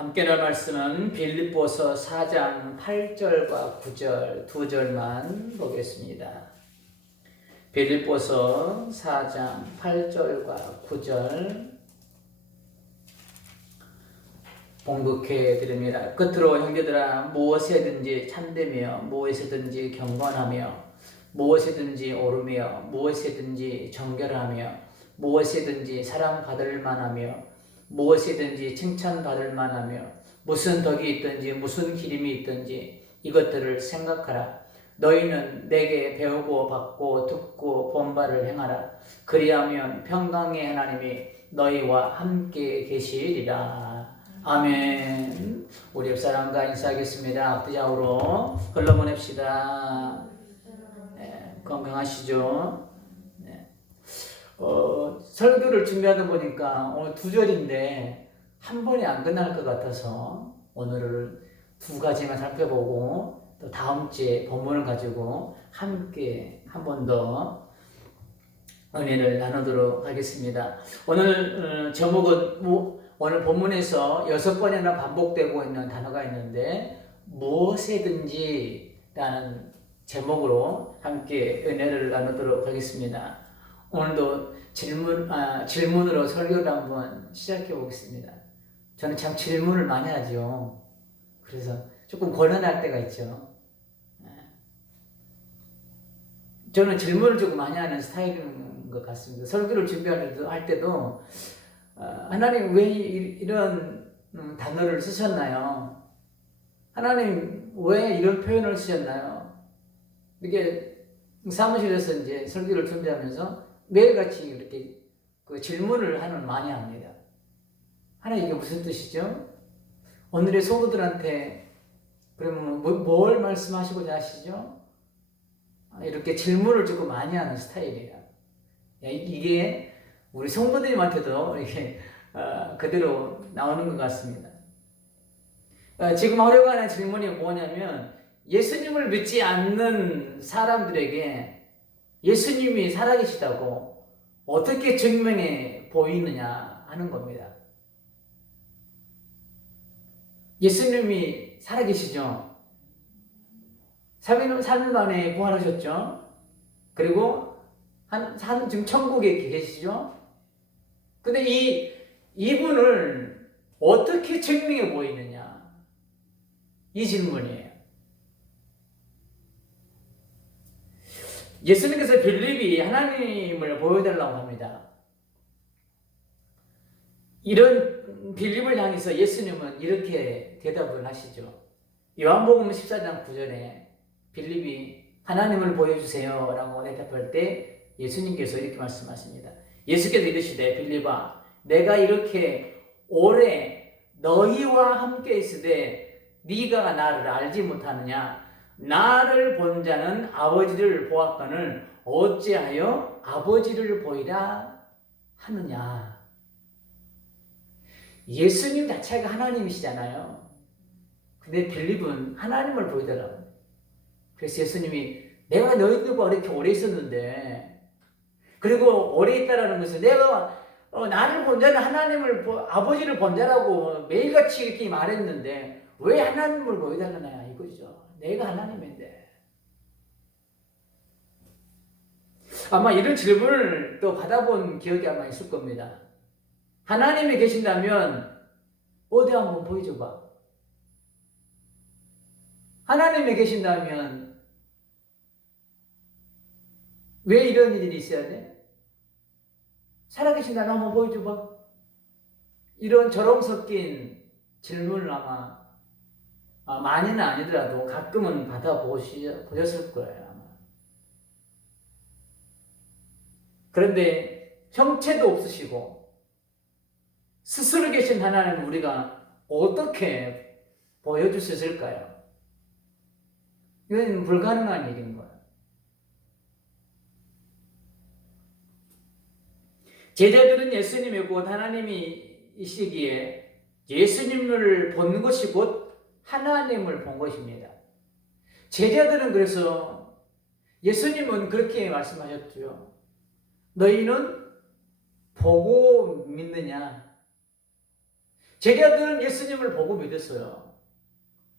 함께 날 말씀은 빌립보서 4장 8절과 9절 두 절만 보겠습니다. 빌립보서 4장 8절과 9절 봉독해 드립니다. 끝으로 형제들아 무엇에든지 참되며 무엇에든지 경건하며 무엇에든지 오르며 무엇에든지 정결하며 무엇에든지 사랑받을 만하며 무엇이든지 칭찬받을 만하며 무슨 덕이 있든지 무슨 기림이 있든지 이것들을 생각하라. 너희는 내게 배우고 받고 듣고 본 바를 행하라. 그리하면 평강의 하나님이 너희와 함께 계시리라. 아멘. 우리 옆사람과 인사하겠습니다. 앞뒤좌우로 흘러보냅시다. 건강하시죠? 설교를 준비하다 보니까 오늘 두 절인데 한 번에 안 끝날 것 같아서 오늘은 두 가지만 살펴보고 또 다음 주에 본문을 가지고 함께 한 번 더 은혜를 나누도록 하겠습니다. 오늘 제목은 오늘 본문에서 6번이나 반복되고 있는 단어가 있는데 무엇이든지 라는 제목으로 함께 은혜를 나누도록 하겠습니다. 오늘도 질문으로 설교를 한번 시작해 보겠습니다. 저는 참 질문을 많이 하죠. 그래서 조금 곤란할 때가 있죠. 저는 질문을 조금 많이 하는 스타일인 것 같습니다. 설교를 준비할 때도 하나님 왜 이런 단어를 쓰셨나요? 하나님 왜 이런 표현을 쓰셨나요? 이렇게 사무실에서 이제 설교를 준비하면서 매일같이 이렇게 그 질문을 많이 합니다. 하나님 이게 무슨 뜻이죠? 오늘의 성도들한테 그러면 뭘 말씀하시고자 하시죠? 이렇게 질문을 조금 많이 하는 스타일이에요. 이게 우리 성도님한테도 이렇게 그대로 나오는 것 같습니다. 지금 하려고 하는 질문이 뭐냐면 예수님을 믿지 않는 사람들에게 예수님이 살아계시다고 어떻게 증명해 보이느냐 하는 겁니다. 예수님이 살아계시죠? 3일 만에 부활하셨죠? 그리고 지금 천국에 계시죠? 근데 이분을 어떻게 증명해 보이느냐? 이 질문이에요. 예수님께서 빌립이 하나님을 보여달라고 합니다. 이런 빌립을 향해서 예수님은 이렇게 대답을 하시죠. 요한복음 14장 9절에 빌립이 하나님을 보여주세요 라고 대답할 때 예수님께서 이렇게 말씀하십니다. 예수께서 이르시되 빌립아 내가 이렇게 오래 너희와 함께 있으되 네가 나를 알지 못하느냐? 나를 본 자는 아버지를 보았거늘 어찌하여 아버지를 보이라 하느냐. 예수님 자체가 하나님이시잖아요. 근데 빌립은 하나님을 보이더라고요. 그래서 예수님이 내가 너희들과 이렇게 오래 있었는데 그리고 오래 있다라는 것은 내가 나를 본 자는 아버지를 본 자라고 매일같이 이렇게 말했는데 왜 하나님을 보여달라냐 이거죠. 내가 하나님인데. 아마 이런 질문을 또 받아본 기억이 아마 있을 겁니다. 하나님이 계신다면 어디 한번 보여줘봐. 하나님이 계신다면 왜 이런 일이 있어야 돼? 살아계신다면 한번 보여줘봐. 이런 저런 섞인 질문을 아마 많이는 아니더라도 가끔은 받아보셨을 거예요. 아마. 그런데 형체도 없으시고 스스로 계신 하나님을 우리가 어떻게 보여줄 수 있을까요? 이건 불가능한 일인 거예요. 제자들은 예수님이 곧 하나님이시기에 예수님을 본 것이 곧 하나님을 본 것입니다. 제자들은 그래서 예수님은 그렇게 말씀하셨죠. 너희는 보고 믿느냐? 제자들은 예수님을 보고 믿었어요.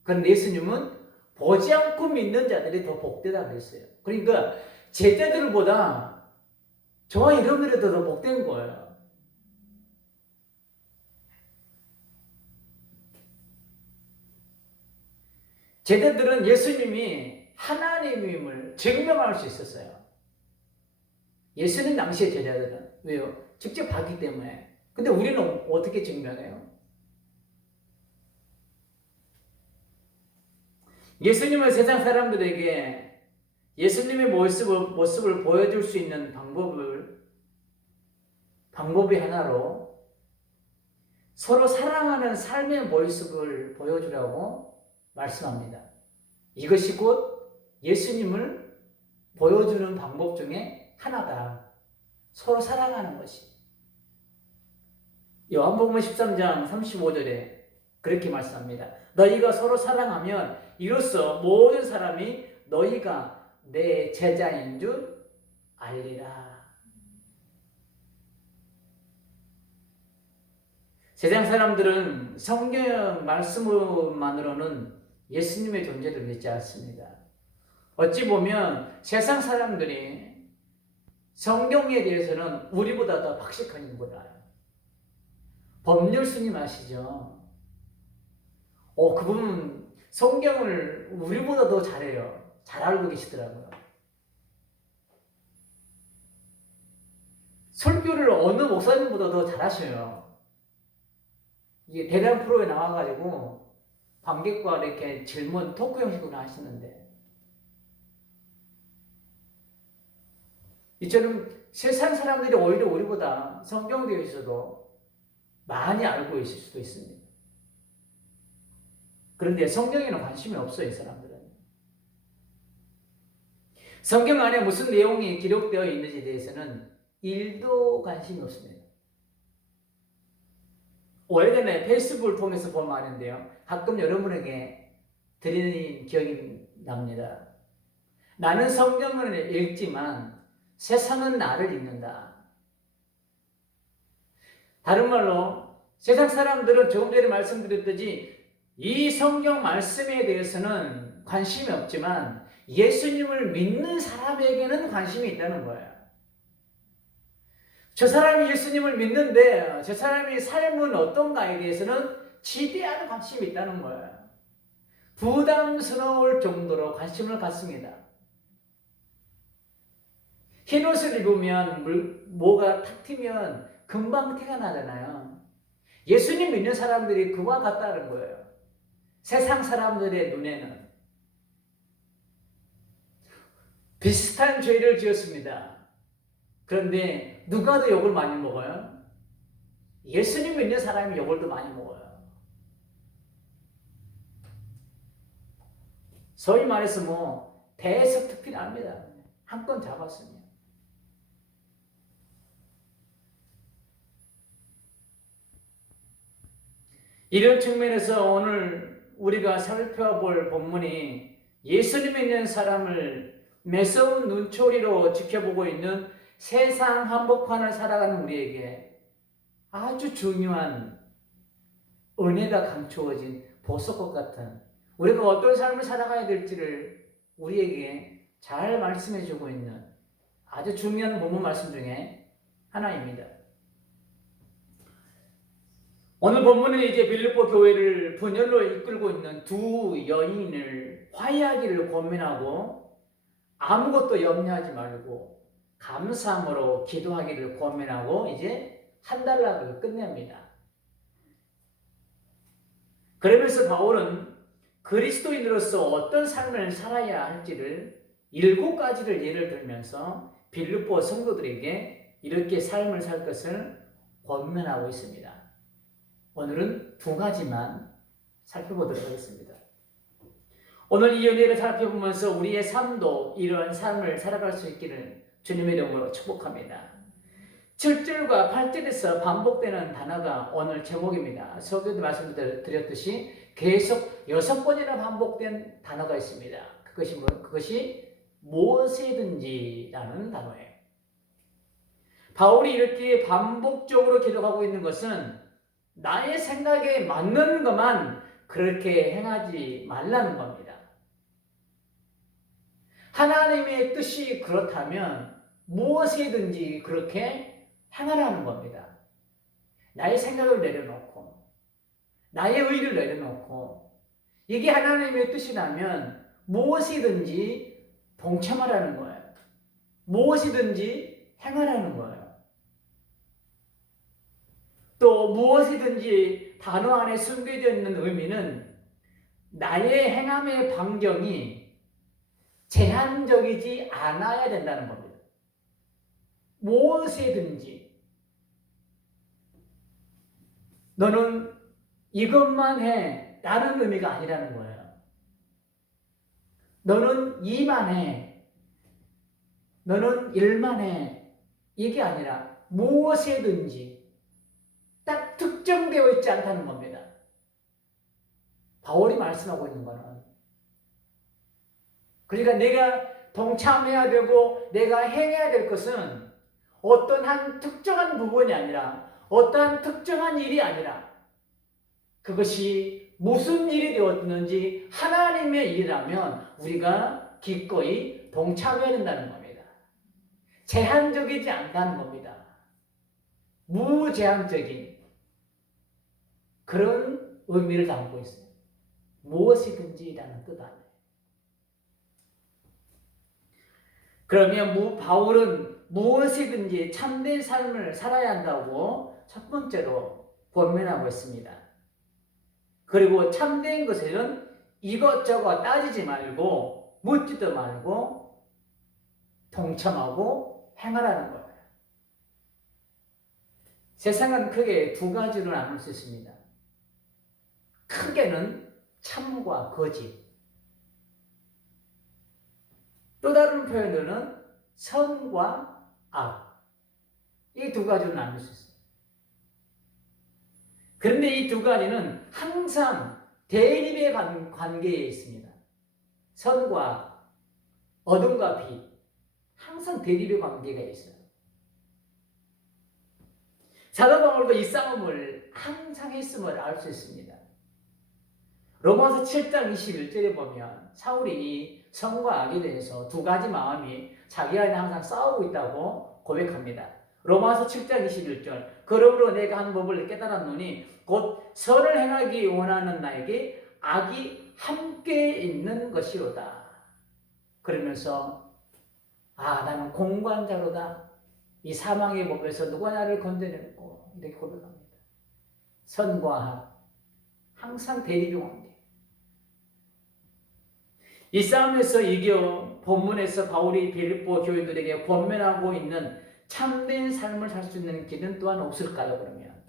그런데 예수님은 보지 않고 믿는 자들이 더 복되다고 그랬어요. 그러니까 제자들보다 저와 여러분들이 더 복된 거예요. 제자들은 예수님이 하나님임을 증명할 수 있었어요. 예수님 당시의 제자들은. 왜요? 직접 봤기 때문에. 근데 우리는 어떻게 증명해요? 예수님은 세상 사람들에게 예수님의 모습을 보여줄 수 있는 방법이 하나로 서로 사랑하는 삶의 모습을 보여주라고 말씀합니다. 이것이 곧 예수님을 보여주는 방법 중에 하나다. 서로 사랑하는 것이. 요한복음 13장 35절에 그렇게 말씀합니다. 너희가 서로 사랑하면 이로써 모든 사람이 너희가 내 제자인 줄 알리라. 세상 사람들은 성경 말씀만으로는 예수님의 존재를 믿지 않습니다. 어찌 보면 세상 사람들이 성경에 대해서는 우리보다 더 박식한 인물을 알아요. 법률 스님 아시죠? 그분은 성경을 우리보다 더 잘해요. 잘 알고 계시더라고요. 설교를 어느 목사님보다 더 잘하셔요. 이게 대담 프로에 나와가지고 관객과 이렇게 질문, 토크 형식으로 하시는데 이처럼 세상 사람들이 오히려 우리보다 성경에 대해서도 많이 알고 있을 수도 있습니다. 그런데 성경에는 관심이 없어요, 이 사람들은. 성경 안에 무슨 내용이 기록되어 있는지에 대해서는 1도 관심이 없습니다. 오래전에 페이스북을 통해서 본 말인데요. 가끔 여러분에게 드리는 기억이 납니다. 나는 성경을 읽지만 세상은 나를 읽는다. 다른 말로 세상 사람들은 조금 전에 말씀드렸듯이 이 성경 말씀에 대해서는 관심이 없지만 예수님을 믿는 사람에게는 관심이 있다는 거예요. 저 사람이 예수님을 믿는데 저 사람의 삶은 어떤가에 대해서는 지대한 관심이 있다는 거예요. 부담스러울 정도로 관심을 갖습니다. 흰옷을 입으면 뭐가 탁 튀면 금방 티가 나잖아요. 예수님 믿는 사람들이 그와 같다는 거예요. 세상 사람들의 눈에는 비슷한 죄를 지었습니다. 그런데 누가 더 욕을 많이 먹어요? 예수님 믿는 사람이 욕을 더 많이 먹어요. 소위 말해서 대석특필합니다. 한 건 잡았으면. 이런 측면에서 오늘 우리가 살펴볼 본문이 예수님 믿는 사람을 매서운 눈초리로 지켜보고 있는 세상 한복판을 살아가는 우리에게 아주 중요한 은혜가 감추어진 보석과 같은 우리가 어떤 삶을 살아가야 될지를 우리에게 잘 말씀해주고 있는 아주 중요한 본문 말씀 중에 하나입니다. 오늘 본문은 이제 빌립보 교회를 분열로 이끌고 있는 두 여인을 화해하기를 권면하고 아무것도 염려하지 말고 감사함으로 기도하기를 권면하고 이제 한 단락을 끝냅니다. 그러면서 바울은 그리스도인으로서 어떤 삶을 살아야 할지를 7가지를 예를 들면서 빌립보 성도들에게 이렇게 삶을 살 것을 권면하고 있습니다. 오늘은 2가지만 살펴보도록 하겠습니다. 오늘 이 은혜를 살펴보면서 우리의 삶도 이러한 삶을 살아갈 수 있기를 주님의 이름으로 축복합니다. 7절과 8절에서 반복되는 단어가 오늘 제목입니다. 서두에 말씀드렸듯이 계속 6번이나 반복된 단어가 있습니다. 그것이 무엇이든지라는 단어예요. 바울이 이렇게 반복적으로 기록하고 있는 것은 나의 생각에 맞는 것만 그렇게 행하지 말라는 겁니다. 하나님의 뜻이 그렇다면 무엇이든지 그렇게 행하라는 겁니다. 나의 생각을 내려놓고 나의 의를 내려놓고 이게 하나님의 뜻이라면 무엇이든지 동참하라는 거예요. 무엇이든지 행하라는 거예요. 또 무엇이든지 단어 안에 숨겨져 있는 의미는 나의 행함의 반경이 제한적이지 않아야 된다는 겁니다. 무엇이든지 너는 이것만 해 라는 의미가 아니라는 거예요. 너는 이만 해, 너는 일만 해, 이게 아니라 무엇이든지 딱 특정되어 있지 않다는 겁니다. 바울이 말씀하고 있는 거는 그러니까 내가 동참해야 되고 내가 행해야 될 것은 어떤 한 특정한 부분이 아니라 어떠한 특정한 일이 아니라 그것이 무슨 일이 되었는지 하나님의 일이라면 우리가 기꺼이 동참해야 된다는 겁니다. 제한적이지 않다는 겁니다. 무제한적인 그런 의미를 담고 있어요. 무엇이든지라는 뜻 안에. 그러면 바울은 무엇이든지 참된 삶을 살아야 한다고 첫 번째로 권면하고 있습니다. 그리고 참된 것에는 이것저것 따지지 말고 묻지도 말고 동참하고 행하라는 거예요. 세상은 크게 두 가지로 나눌 수 있습니다. 크게는 참과 거짓. 또 다른 표현으로는 선과 악. 이 두 가지로 나눌 수 있어요. 그런데 이 두 가지는 항상 대립의 관계에 있습니다. 선과 어둠과 빛. 항상 대립의 관계가 있어요. 사도 바울도 이 싸움을 항상 했음을 알 수 있습니다. 로마서 7장 21절에 보면 사울이 이 선과 악에 대해서 두 가지 마음이 자기 안에 항상 싸우고 있다고 고백합니다. 로마서 7장 21절 그러므로 내가 한 법을 깨달았노니 곧 선을 행하기 원하는 나에게 악이 함께 있는 것이로다. 그러면서 나는 공관자로다. 이 사망의 법에서 누가 나를 건져냈고 이렇게 고백합니다. 선과 악 항상 대립의 관계. 이 싸움에서 이겨 본문에서 바울이 빌립보 교인들에게 권면하고 있는 참된 삶을 살 수 있는 길은 또한 없을까요? 그러면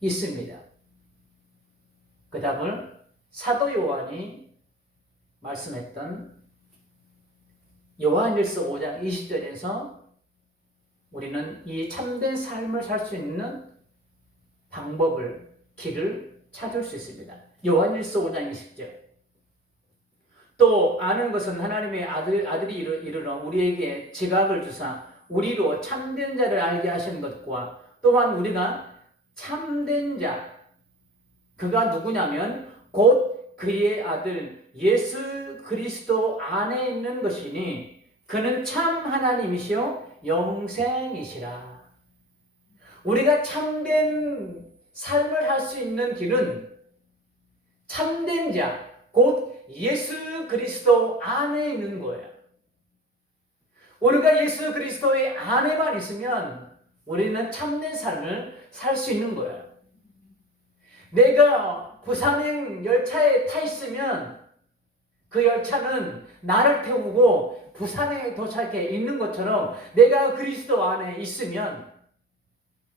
있습니다. 그 답을 사도 요한이 말씀했던 요한일서 5장 20절에서 우리는 이 참된 삶을 살 수 있는 방법을, 길을 찾을 수 있습니다. 요한일서 5장 20절. 또 아는 것은 하나님의 아들이 이르러 우리에게 지각을 주사 우리로 참된 자를 알게 하시는 것과 또한 우리가 참된 자, 그가 누구냐면 곧 그의 아들 예수 그리스도 안에 있는 것이니 그는 참 하나님이시요 영생이시라. 우리가 참된 삶을 할 수 있는 길은 참된 자, 곧 예수 그리스도 안에 있는 거예요. 우리가 예수 그리스도의 안에만 있으면 우리는 참된 삶을 살 수 있는 거예요. 내가 부산행 열차에 타 있으면 그 열차는 나를 태우고 부산에 도착해 있는 것처럼 내가 그리스도 안에 있으면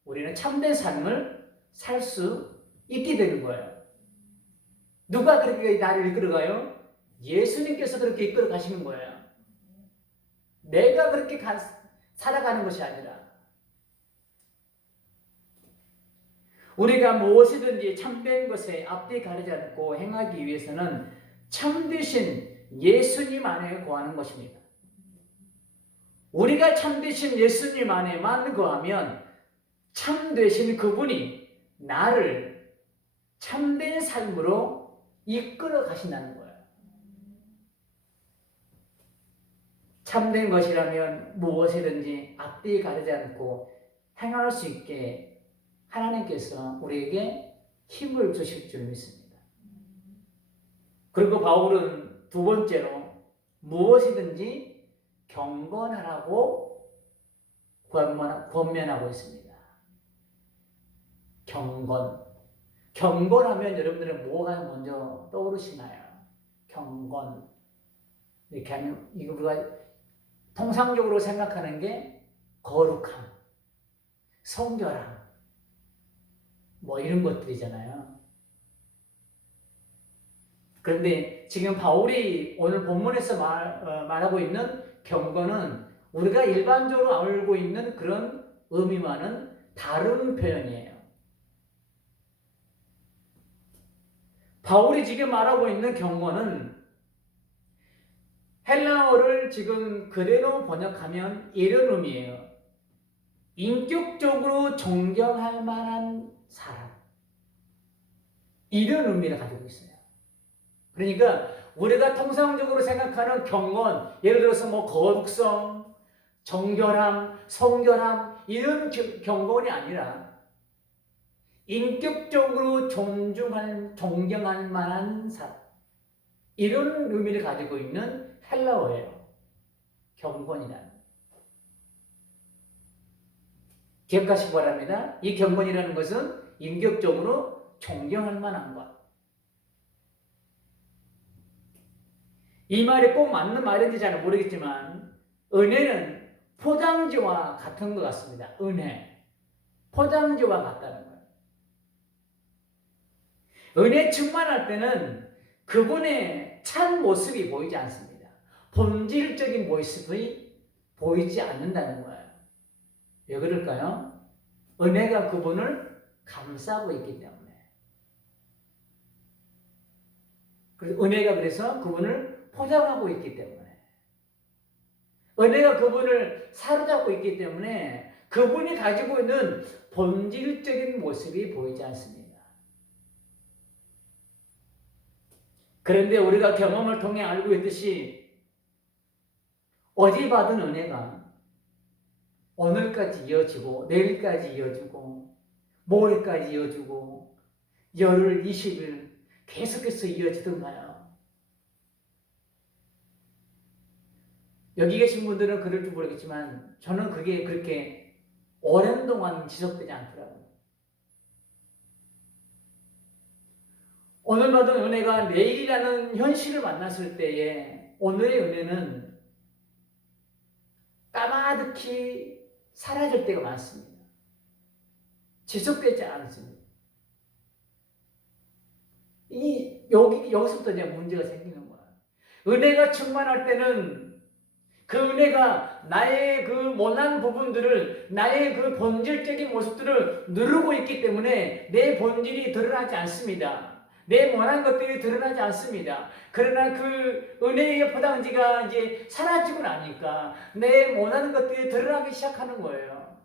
우리는 참된 삶을 살 수 있게 되는 거예요. 누가 그렇게 나를 이끌어가요? 예수님께서 그렇게 이끌어 가시는 거예요. 내가 그렇게 살아가는 것이 아니라 우리가 무엇이든지 참된 것에 앞뒤 가리지 않고 행하기 위해서는 참되신 예수님 안에 거하는 것입니다. 우리가 참되신 예수님 안에만 거하면 참 되신 그분이 나를 참된 삶으로 이끌어 가신다는 거예요. 참된 것이라면 무엇이든지 앞뒤 가리지 않고 행할 수 있게 하나님께서 우리에게 힘을 주실 줄 믿습니다. 그리고 바울은 두 번째로 무엇이든지 경건하라고 권면하고 있습니다. 경건. 경건하면 여러분들은 뭐가 먼저 떠오르시나요? 경건. 이렇게 하면 이거 우리가 통상적으로 생각하는 게 거룩함, 성결함, 뭐 이런 것들이잖아요. 그런데 지금 바울이 오늘 본문에서 말하고 있는 경건은 우리가 일반적으로 알고 있는 그런 의미와는 다른 표현이에요. 바울이 지금 말하고 있는 경건은 헬라어를 지금 그대로 번역하면 이런 의미예요. 인격적으로 존경할 만한 사람. 이런 의미를 가지고 있어요. 그러니까 우리가 통상적으로 생각하는 경건, 예를 들어서 뭐 거룩성, 정결함, 성결함 이런 경건이 아니라 인격적으로 존경할 만한 사람. 이런 의미를 가지고 있는 헬라어예요. 경건이라는. 기억하시기 바랍니다. 이 경건이라는 것은 인격적으로 존경할 만한 것. 이 말이 꼭 맞는 말인지 잘 모르겠지만 은혜는 포장지와 같은 것 같습니다. 은혜. 포장지와 같다는 거예요. 은혜 충만할 때는 그분의 참 모습이 보이지 않습니다. 본질적인 모습이 보이지 않는다는 거예요. 왜 그럴까요? 은혜가 그분을 감싸고 있기 때문에. 은혜가 그래서 그분을 포장하고 있기 때문에. 은혜가 그분을 사로잡고 있기 때문에 그분이 가지고 있는 본질적인 모습이 보이지 않습니다. 그런데 우리가 경험을 통해 알고 있듯이 어제 받은 은혜가 오늘까지 이어지고 내일까지 이어지고 모레까지 이어지고 열흘, 20일 계속해서 이어지던가요. 여기 계신 분들은 그럴지 모르겠지만 저는 그게 그렇게 오랜 동안 지속되지 않더라고요. 오늘 받은 은혜가 내일이라는 현실을 만났을 때에 오늘의 은혜는 까마득히 사라질 때가 많습니다. 지속되지 않습니다. 여기서부터 이제 문제가 생기는 거야. 은혜가 충만할 때는 그 은혜가 나의 그 못난 부분들을, 나의 그 본질적인 모습들을 누르고 있기 때문에 내 본질이 드러나지 않습니다. 내 못난 것들이 드러나지 않습니다. 그러나 그 은혜의 포장지가 이제 사라지고 나니까 내 못난 것들이 드러나기 시작하는 거예요.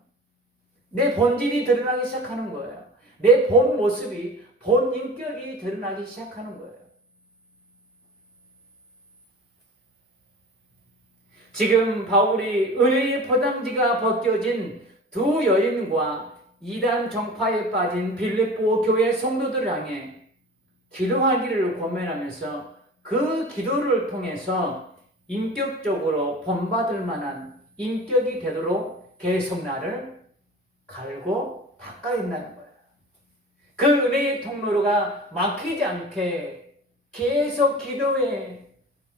내 본질이 드러나기 시작하는 거예요. 내 본 모습이, 본 인격이 드러나기 시작하는 거예요. 지금 바울이 은혜의 포장지가 벗겨진 두 여인과 이단 정파에 빠진 빌립보 교회 성도들을 향해 기도하기를 권면하면서 그 기도를 통해서 인격적으로 본받을 만한 인격이 되도록 계속 나를 갈고 닦아낸다는 거예요. 그 은혜의 통로가 막히지 않게 계속 기도의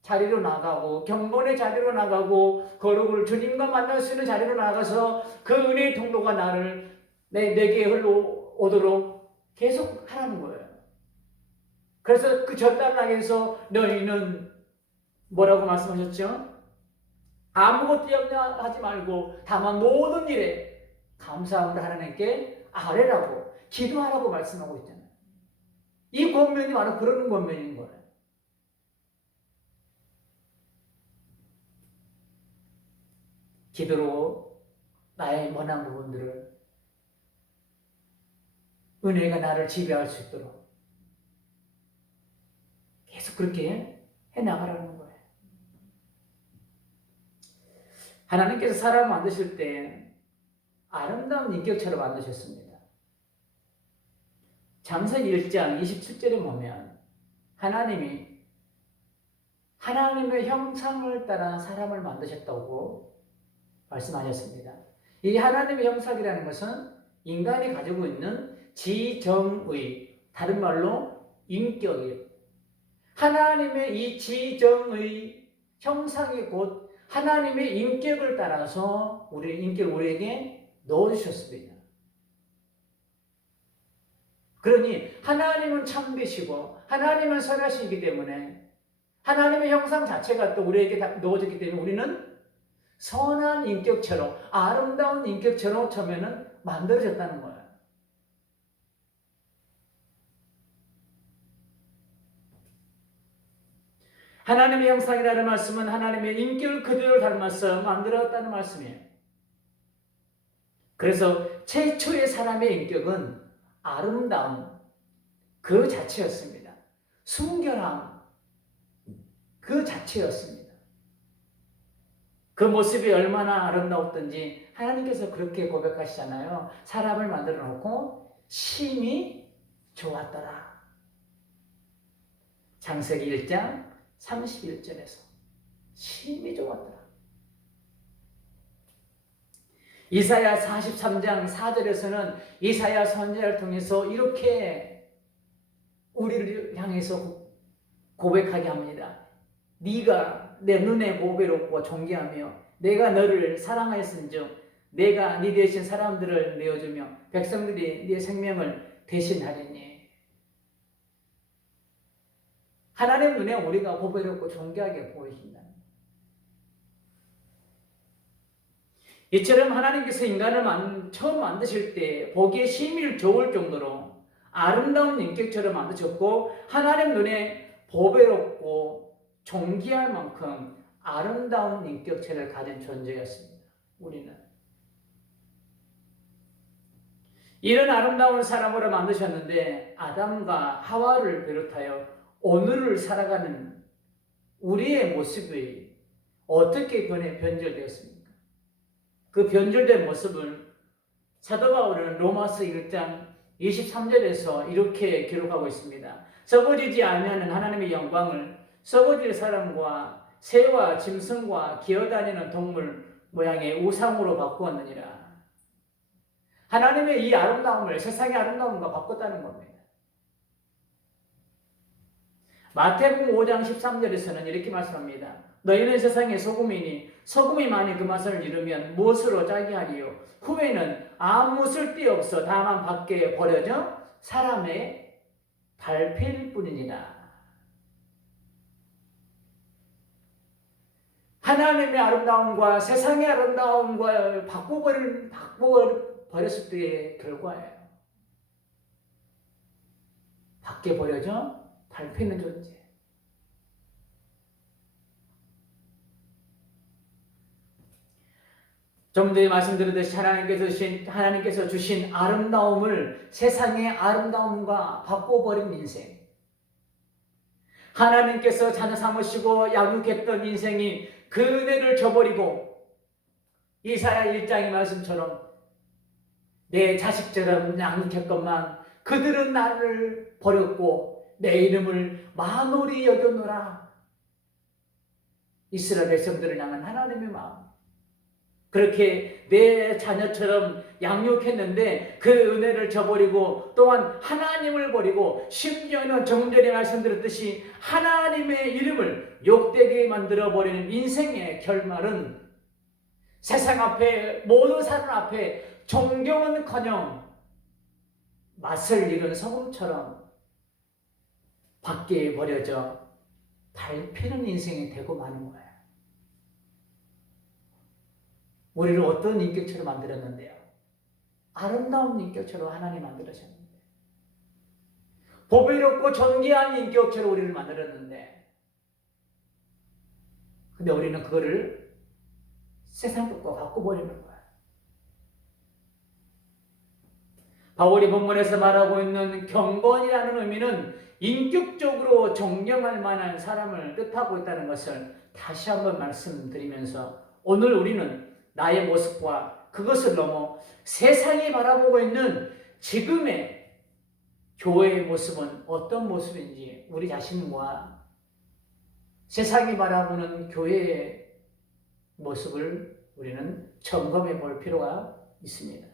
자리로 나가고 경건의 자리로 나가고 거룩을 주님과 만날 수 있는 자리로 나가서 그 은혜의 통로가 나를 내게 흘러오도록 계속 하라는 거예요. 그래서 그 젖단락에서 너희는 뭐라고 말씀하셨죠? 아무것도 염려하지 말고 다만 모든 일에 감사함으로 하나님께 아뢰라고 기도하라고 말씀하고 있잖아요. 이 권면이 바로 그런 권면인 거예요. 기도로 나의 원한 부분들을 은혜가 나를 지배할 수 있도록 계속 그렇게 해나가라는 거예요. 하나님께서 사람을 만드실 때 아름다운 인격체로 만드셨습니다. 창세기 1장 27절에 보면 하나님의 형상을 따라 사람을 만드셨다고 말씀하셨습니다. 이 하나님의 형상이라는 것은 인간이 가지고 있는 지정의, 다른 말로 인격이에요. 하나님의 이 지정의 형상이 곧 하나님의 인격을 따라서 인격을 우리에게 넣어주셨습니다. 그러니 하나님은 참되시고 하나님은 선하시기 때문에 하나님의 형상 자체가 또 우리에게 넣어졌기 때문에 우리는 선한 인격체로, 아름다운 인격체로 처음에는 만들어졌다는 거예요. 하나님의 형상이라는 말씀은 하나님의 인격을 그대로 닮아서 만들었다는 말씀이에요. 그래서 최초의 사람의 인격은 아름다움 그 자체였습니다. 순결함 그 자체였습니다. 그 모습이 얼마나 아름다웠던지 하나님께서 그렇게 고백하시잖아요. 사람을 만들어 놓고 심히 좋았더라. 창세기 1장 31절에서 심히 좋았더라. 이사야 43장 4절에서는 이사야 선지자를 통해서 이렇게 우리를 향해서 고백하게 합니다. 네가 내 눈에 보배롭고 존귀하며 내가 너를 사랑하였은즉 내가 네 대신 사람들을 내어주며 백성들이 네 생명을 대신하리니. 하나님 눈에 우리가 보배롭고 존귀하게 보이신다. 이처럼 하나님께서 인간을 처음 만드실 때 보기에 심히 좋을 정도로 아름다운 인격처럼 만드셨고 하나님 눈에 보배롭고 존귀할 만큼 아름다운 인격체를 가진 존재였습니다. 우리는 이런 아름다운 사람으로 만드셨는데 아담과 하와를 비롯하여 오늘을 살아가는 우리의 모습이 어떻게 변절되었습니까? 그 변절된 모습을 사도 바울은 로마서 1장 23절에서 이렇게 기록하고 있습니다. 썩어지지 아니하는 하나님의 영광을 썩어질 사람과 새와 짐승과 기어다니는 동물 모양의 우상으로 바꾸었느니라. 하나님의 이 아름다움을 세상의 아름다움과 바꿨다는 겁니다. 마태복음 5장 13절에서는 이렇게 말씀합니다. 너희는 세상의 소금이니 소금이 만일 그 맛을 잃으면 무엇으로 짜게 하리요? 후에는 아무 쓸데없어 다만 밖에 버려져 사람의 발필 뿐이니라. 하나님의 아름다움과 세상의 아름다움과 바꿔버렸을 때의 결과예요. 밖에 버려져 밟히는 존재. 좀 전에 말씀드렸듯이 하나님께서 주신 아름다움을 세상의 아름다움과 바꿔버린 인생. 하나님께서 자녀 삼으시고 양육했던 인생이 그 은혜를 저버리고 이사야 1장의 말씀처럼 내 자식처럼 양육했건만 그들은 나를 버렸고 내 이름을 만홀히 여겼노라. 이스라엘 백성들을 향한 하나님의 마음. 그렇게 내 자녀처럼 양육했는데 그 은혜를 저버리고 또한 하나님을 버리고 심지어는 조금 전에 말씀드렸듯이 하나님의 이름을 욕되게 만들어버리는 인생의 결말은 세상 앞에 모든 사람 앞에 존경은커녕 맛을 잃은 소금처럼 밖에 버려져 밟히는 인생이 되고 마는 거예요. 우리를 어떤 인격체로 만들었는데요? 아름다운 인격체로 하나님 만들으셨는데 보배롭고 존귀한 인격체로 우리를 만들었는데 근데 우리는 그거를 세상 것과 바꿔버리는 거예요. 바울이 본문에서 말하고 있는 경건이라는 의미는 인격적으로 존경할 만한 사람을 뜻하고 있다는 것을 다시 한번 말씀드리면서, 오늘 우리는 나의 모습과 그것을 넘어 세상이 바라보고 있는 지금의 교회의 모습은 어떤 모습인지 우리 자신과 세상이 바라보는 교회의 모습을 우리는 점검해 볼 필요가 있습니다.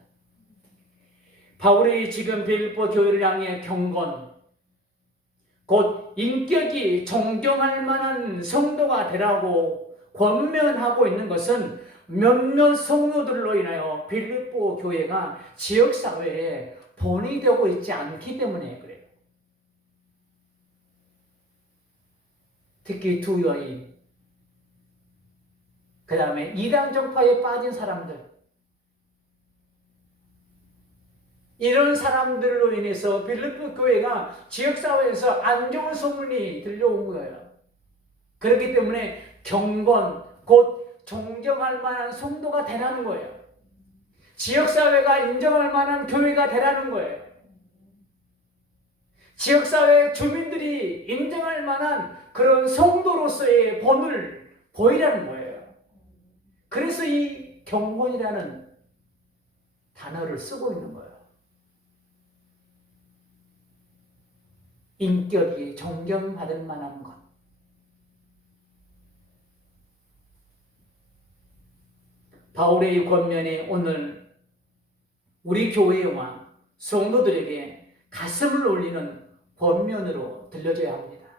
바울이 지금 빌립보 교회를 향해 경건, 곧 인격이 존경할 만한 성도가 되라고 권면하고 있는 것은 몇몇 성도들로 인하여 빌립보 교회가 지역사회에 본이 되고 있지 않기 때문에 그래요. 특히 두 여인, 그 다음에 이단 정파에 빠진 사람들, 이런 사람들로 인해서 빌립보 교회가 지역사회에서 안 좋은 소문이 들려온 거예요. 그렇기 때문에 경건, 곧 존경할 만한 성도가 되라는 거예요. 지역사회가 인정할 만한 교회가 되라는 거예요. 지역사회 주민들이 인정할 만한 그런 성도로서의 본을 보이라는 거예요. 그래서 이 경건이라는 단어를 쓰고 있는 거예요. 인격이 존경받을 만한 것. 바울의 권면이 오늘 우리 교회와 성도들에게 가슴을 울리는 권면으로 들려져야 합니다.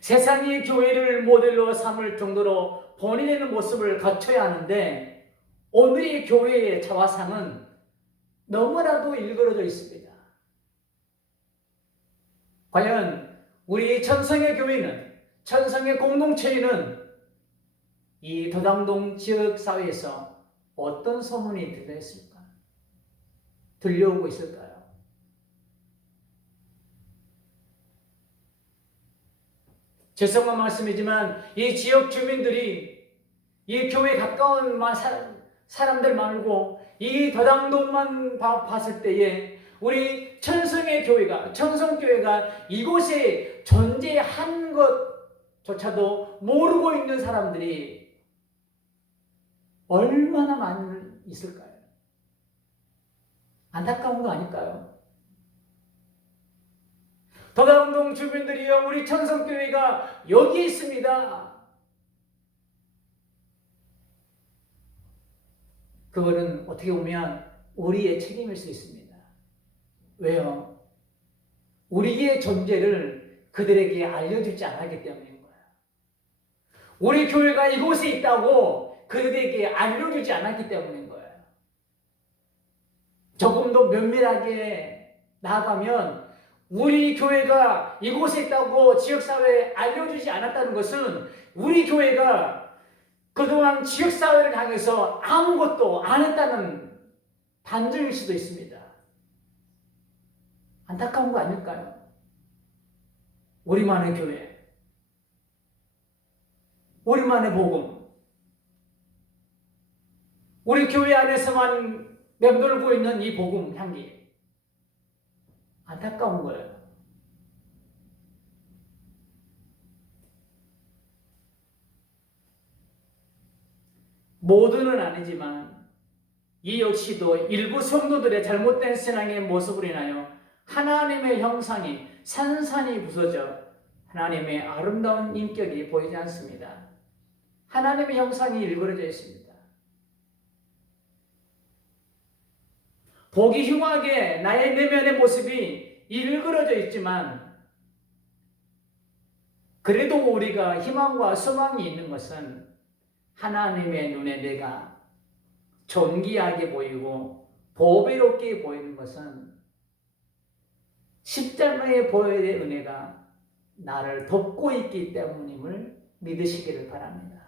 세상이 교회를 모델로 삼을 정도로 본인의 모습을 갖춰야 하는데, 오늘의 교회의 자화상은 너무나도 일그러져 있습니다. 과연 우리 천성의 교회는, 천성의 공동체에는 이 도당동 지역사회에서 어떤 소문이 들려있을까? 들려오고 있을까요? 죄송한 말씀이지만 이 지역 주민들이 이 교회 가까운 사람들 말고 이 도당동만 봤을 때에 우리 천성의 교회가, 천성교회가 이곳에 존재한 것조차도 모르고 있는 사람들이 얼마나 많이 있을까요? 안타까운 거 아닐까요? 도당동 주민들이요, 우리 천성교회가 여기 있습니다. 그거는 어떻게 보면 우리의 책임일 수 있습니다. 왜요? 우리의 존재를 그들에게 알려주지 않았기 때문인 거예요. 우리 교회가 이곳에 있다고 그들에게 알려주지 않았기 때문인 거예요. 조금 더 면밀하게 나아가면 우리 교회가 이곳에 있다고 지역사회에 알려주지 않았다는 것은 우리 교회가 그동안 지역사회를 향해서 아무것도 안 했다는 반증일 수도 있습니다. 안타까운 거 아닐까요? 우리만의 교회, 우리만의 복음, 우리 교회 안에서만 맴돌고 있는 이 복음 향기, 안타까운 거예요. 모두는 아니지만 이 역시도 일부 성도들의 잘못된 신앙의 모습으로 인하여 하나님의 형상이 산산이 부서져 하나님의 아름다운 인격이 보이지 않습니다. 하나님의 형상이 일그러져 있습니다. 보기 흉하게 나의 내면의 모습이 일그러져 있지만, 그래도 우리가 희망과 소망이 있는 것은 하나님의 눈에 내가 존귀하게 보이고 보배롭게 보이는 것은 십자가의 보혈의 은혜가 나를 덮고 있기 때문임을 믿으시기를 바랍니다.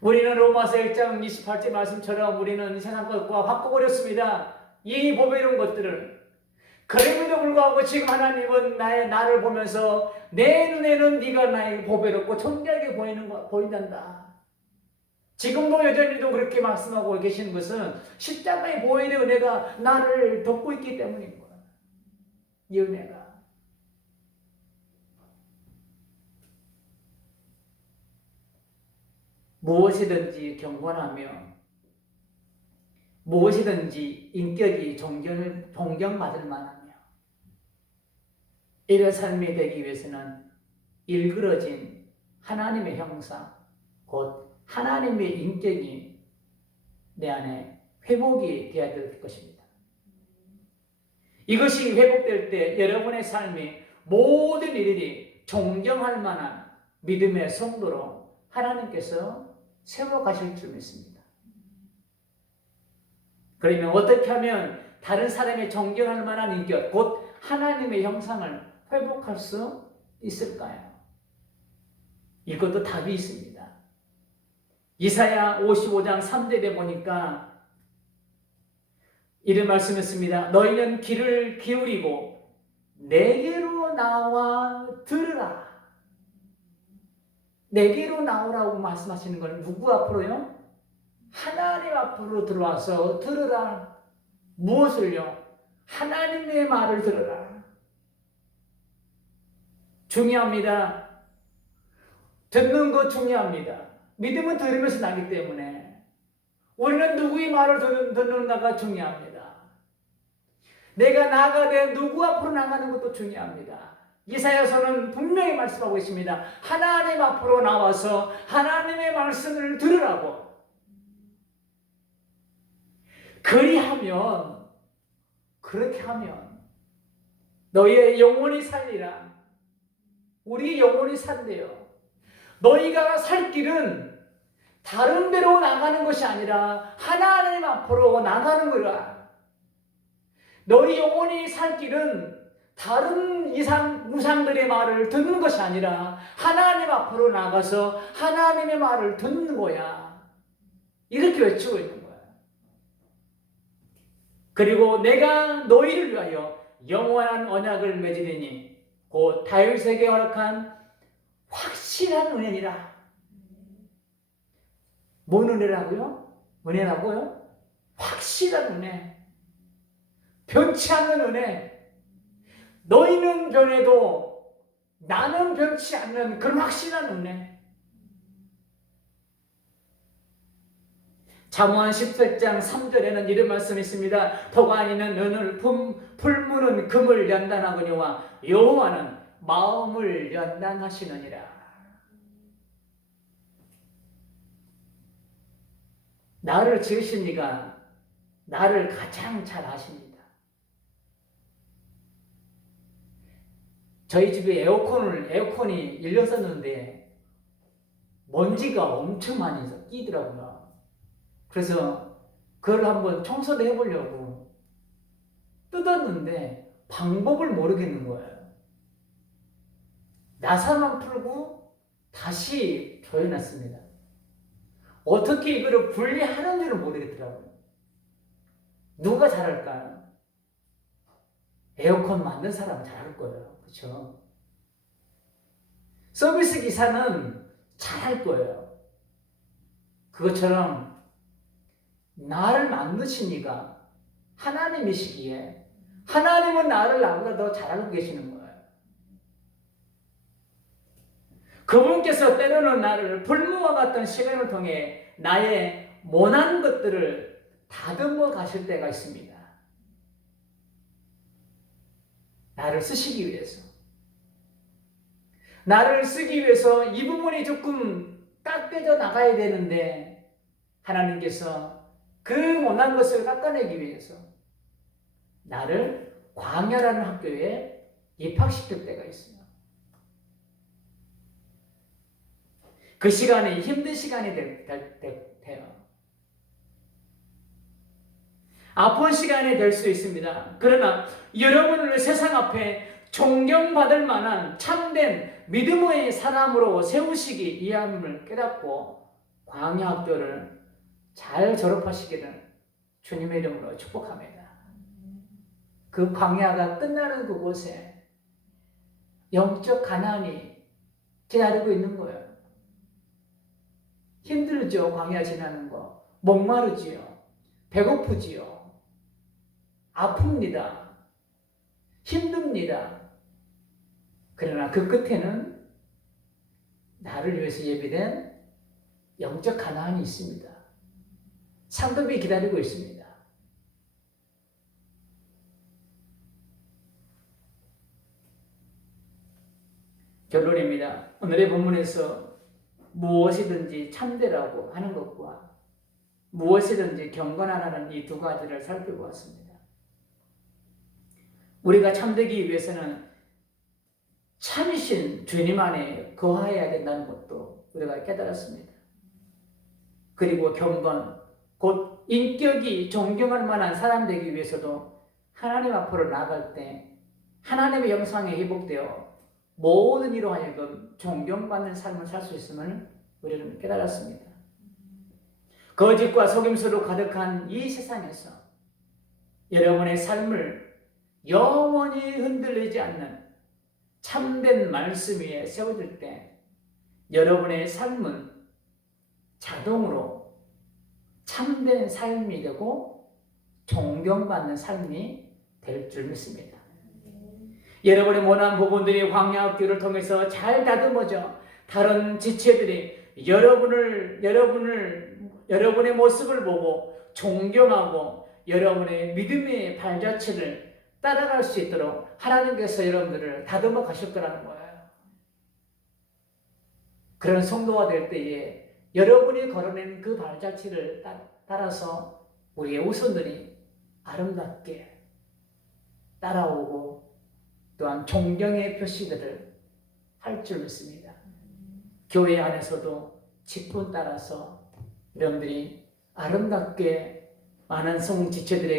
우리는 로마서 1장 28절 말씀처럼 우리는 세상 것과 바꿔버렸습니다. 이 보배로운 것들을. 그럼에도 불구하고 지금 하나님은 나를 보면서 내 눈에는 네가 나에게 보배롭고 존귀하게 보인단다. 지금도 여전히도 그렇게 말씀하고 계시는 것은 십자가의 보혈의 은혜가 나를 덮고 있기 때문인 거예요. 이 은혜가. 무엇이든지 경건하며 무엇이든지 인격이 존경받을 만하며 이런 삶이 되기 위해서는 일그러진 하나님의 형상, 곧 하나님의 인격이 내 안에 회복이 되어야 될 것입니다. 이것이 회복될 때 여러분의 삶이 모든 일들이 존경할 만한 믿음의 성도로 하나님께서 세워가실 줄 믿습니다. 그러면 어떻게 하면 다른 사람의 존경할 만한 인격, 곧 하나님의 형상을 회복할 수 있을까요? 이것도 답이 있습니다. 이사야 55장 3절에 보니까 이런 말씀했습니다. 너희는 귀를 기울이고 내게로 나와 들으라. 내게로 나오라고 말씀하시는 건 누구 앞으로요? 하나님 앞으로 들어와서 들으라. 무엇을요? 하나님의 말을 들으라. 중요합니다. 듣는 거 중요합니다. 믿음은 들으면서 나기 때문에 우리는 누구의 말을 듣는가가 중요합니다. 내가 나아가되 누구 앞으로 나가는 것도 중요합니다. 이사야서는 분명히 말씀하고 있습니다. 하나님 앞으로 나와서 하나님의 말씀을 들으라고. 그렇게 하면 너희의 영혼이 살리라. 우리 영혼이 산대요. 너희가 살 길은 다른 데로 나가는 것이 아니라 하나님 앞으로 나가는 거라. 너희 영혼이 살 길은 다른 우상들의 말을 듣는 것이 아니라 하나님 앞으로 나가서 하나님의 말을 듣는 거야. 이렇게 외치고 있는 거야. 그리고 내가 너희를 위하여 영원한 언약을 맺으리니 곧 다윗에게 허락한 확실한 은혜니라. 뭔 은혜라고요? 은혜라고요? 확실한 은혜. 변치 않는 은혜. 너희는 변해도 나는 변치 않는 그런 확실한 은혜. 잠언 17장 3절에는 이런 말씀이 있습니다. 도가니는 은을, 풀무는 금을 연단하거니와 여호와는 마음을 연단하시느니라. 나를 지으신 이가 나를 가장 잘 아십니다. 저희 집에 에어컨이 일렸었는데 먼지가 엄청 많이 끼더라고요. 그래서 그걸 한번 청소를 해보려고 뜯었는데 방법을 모르겠는 거예요. 나사만 풀고 다시 조여놨습니다. 어떻게 이거를 분리하는지를 모르겠더라고요. 누가 잘할까요? 에어컨 만든 사람은 잘할 거예요. 그렇죠? 서비스 기사는 잘할 거예요. 그것처럼 나를 만드신 이가 하나님이시기에 하나님은 나를 나보다 더 잘 알고 계시는 거예요. 그분께서 때로는 나를 불무와 같은 시간을 통해 나의 모난 것들을 다듬어 가실 때가 있습니다. 나를 쓰시기 위해서. 나를 쓰기 위해서 이 부분이 조금 깎여져 나가야 되는데 하나님께서 그 못난 것을 깎아내기 위해서 나를 광야라는 학교에 입학시킬 때가 있어요. 그 시간이 힘든 시간이 돼요. 아픈 시간이 될 수 있습니다. 그러나 여러분을 세상 앞에 존경받을 만한 참된 믿음의 사람으로 세우시기 위함을 깨닫고 광야 학교를 잘 졸업하시기를 주님의 이름으로 축복합니다. 그 광야가 끝나는 그곳에 영적 가난이 기다리고 있는 거예요. 힘들죠. 광야 지나는 거. 목마르지요. 배고프지요. 아픕니다. 힘듭니다. 그러나 그 끝에는 나를 위해서 예비된 영적 가나안이 있습니다. 상급이 기다리고 있습니다. 결론입니다. 오늘의 본문에서 무엇이든지 참되라고 하는 것과 무엇이든지 경건하라는 이 두 가지를 살펴보았습니다. 우리가 참되기 위해서는 참신 주님 안에 거하여야 된다는 것도 우리가 깨달았습니다. 그리고 경건, 곧 인격이 존경할 만한 사람 되기 위해서도 하나님 앞으로 나아갈 때 하나님의 영상에 회복되어 모든 이로 하여금 존경받는 삶을 살 수 있음을 우리는 깨달았습니다. 거짓과 속임수로 가득한 이 세상에서 여러분의 삶을 영원히 흔들리지 않는 참된 말씀 위에 세워질 때 여러분의 삶은 자동으로 참된 삶이 되고 존경받는 삶이 될 줄 믿습니다. 여러분의 모난 부분들이 광야학교를 통해서 잘 다듬어져 다른 지체들이 여러분의 모습을 보고 존경하고 여러분의 믿음의 발자취를 따라갈 수 있도록 하나님께서 여러분들을 다듬어 가실 거라는 거예요. 그런 성도가 될 때에 여러분이 걸어낸 그 발자취를 따라서 우리의 후손들이 아름답게 따라오고 또한 존경의 표시들을 할 줄 믿습니다. 교회 안에서도 직분 따라서 여러분들이 아름답게 많은 성 지체들에게